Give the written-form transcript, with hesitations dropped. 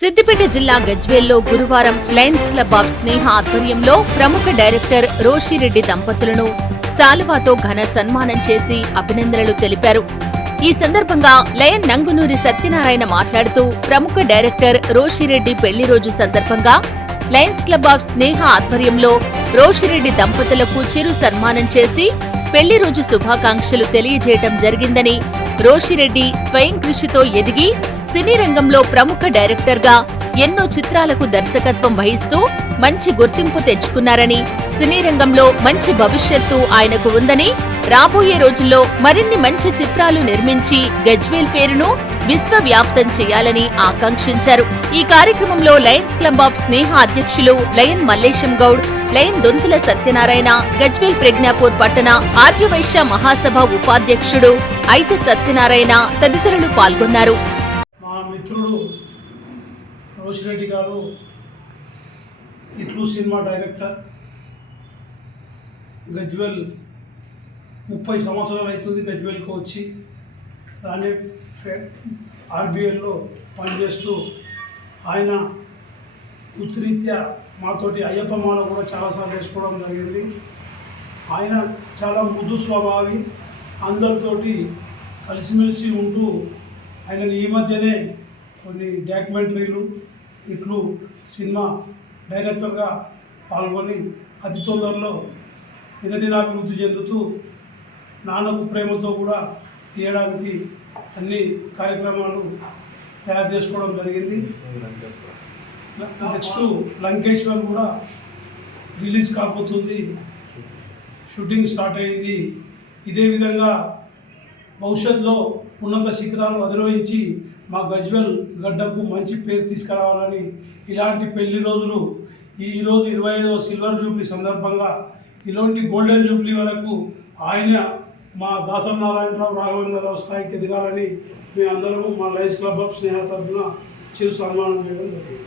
సిద్దిపేట జిల్లా గజ్వేల్లో గురువారం Lions club of స్నేహ ఆధ్వర్యంలో ప్రముఖ డైరెక్టర్ రోషిరెడ్డి దంపతులను శాలువాతో ఘన సన్మానం చేసి అభినందనలు తెలిపారు. ఈ సందర్భంగా లయన్ నంగునూరి సత్యనారాయణ మాట్లాడుతూ ప్రముఖ డైరెక్టర్ రోషిరెడ్డి పెళ్లి రోజు సందర్భంగా లయన్స్ క్లబ్ ఆఫ్ స్నేహ ఆధ్వర్యంలో రోషిరెడ్డి దంపతులకు చిరు సన్మానం చేసి పెళ్లి రోజు శుభాకాంక్షలు తెలియజేయటం జరిగిందని, రోషిరెడ్డి స్వయం కృషితో ఎదిగి సినీ రంగంలో ప్రముఖ డైరెక్టర్గా ఎన్నో చిత్రాలకు దర్శకత్వం వహిస్తూ మంచి గుర్తింపు తెచ్చుకున్నారని, సినీ రంగంలో మంచి భవిష్యత్తు ఆయనకు ఉందని, రాబోయే రోజుల్లో మరిన్ని మంచి చిత్రాలు నిర్మించి గజ్వేల్ పేరును విశ్వవ్యాప్తం చేయాలని ఆకాంక్షించారు. ఈ కార్యక్రమంలో లయన్స్ క్లబ్ ఆఫ్ స్నేహ అధ్యక్షులు లయన్ మల్లేశం గౌడ్, లయన్ దొంతుల సత్యనారాయణ, గజ్వేల్ ప్రజ్ఞాపూర్ పట్టణ ఆర్యవైశ్య మహాసభ ఉపాధ్యక్షుడు ఐత సత్యనారాయణ తదితరులు పాల్గొన్నారు. మా మిత్రుడు రోషిరెడ్డి గారు ఇట్లు సినిమా డైరెక్టర్, గజ్వేల్ 30 సంవత్సరాలు అవుతుంది గజ్వేల్కి వచ్చి. దాన్ని ఆర్బిఎల్లో పనిచేస్తూ ఆయన వృత్తిరీత్యా మాతోటి అయ్యప్ప మాల కూడా చాలాసార్లు వేసుకోవడం జరిగింది. ఆయన చాలా మృదు స్వభావి, అందరితోటి కలిసిమెలిసి ఉంటూ ఆయన ఈ మధ్యనే కొన్ని డాక్యుమెంటరీలు ఇట్లు సినిమా డైరెక్టర్గా పాల్గొని అతి తొందరలో దినదినాభివృద్ధి చెందుతూ నాన్నకు ప్రేమతో కూడా తీయడానికి అన్ని కార్యక్రమాలు తయారు చేసుకోవడం జరిగింది. నెక్స్ట్ లంకేశ్వర్ కూడా రిలీజ్ కాబోతుంది, షూటింగ్ స్టార్ట్ అయింది. ఇదే విధంగా భవిష్యత్తులో ఉన్నత శిఖరాలు అధిరోహించి మా గజ్వేల్ గడ్డకు మంచి పేరు తీసుకురావాలని, ఇలాంటి పెళ్లి రోజులు ఈరోజు 25వ సిల్వర్ జూబ్లీ సందర్భంగా ఇలాంటి గోల్డెన్ జూబ్లీ వరకు ఆయన మా దాసనారాయణరావు రాఘవేంద్రరావు స్థాయికి ఎదగాలని మేమందరము మా లయన్స్ క్లబ్ ఆఫ్ స్నేహ తరఫున చిరు సన్మానం చేయడం జరిగింది.